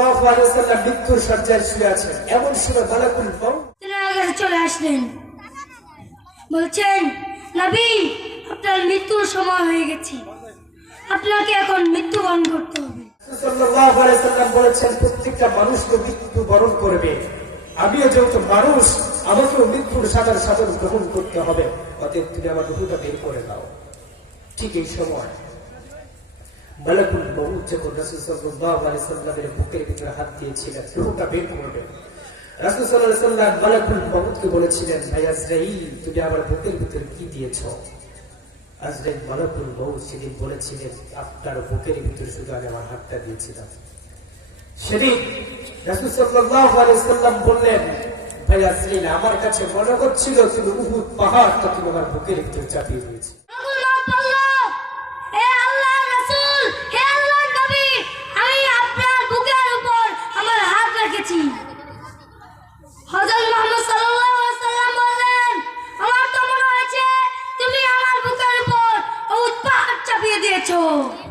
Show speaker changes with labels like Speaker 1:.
Speaker 1: আলাইহি ওয়াসাল্লাম মৃত্যুর শয্যায় শুয়ে আছেন এমন সময় মালাকুল মউত
Speaker 2: তিনি কাছে চলে আসলেন। বলছেন নবী আপনার মৃত্যুর সময় হয়ে গেছে। আপনাকে এখন মৃত্যুবরণ করতে হবে।
Speaker 1: সাল্লাল্লাহু আলাইহি সাল্লাম বলেছেন প্রত্যেকটা মানুষ তো মৃত্যু বরণ করবে। আমিও যেহেতু মানুষ আমাকেও মৃত্যুর সাধারণ সাধন গ্রহণ করতে হবে। অতএব তুমি আমার রুহুটা বের করে দাও। ঠিক এই সময় আপনার বুকের ভিতরে শুধু আমি আমার হাতটা দিয়েছিলাম। সেদিন বললেন, ভাই আজরাইল, আমার কাছে মনে হচ্ছিল তুমি উহুদ পাহাড়টা তুমি আমার বুকের ভিতরে চাপিয়ে দিয়েছ। 長。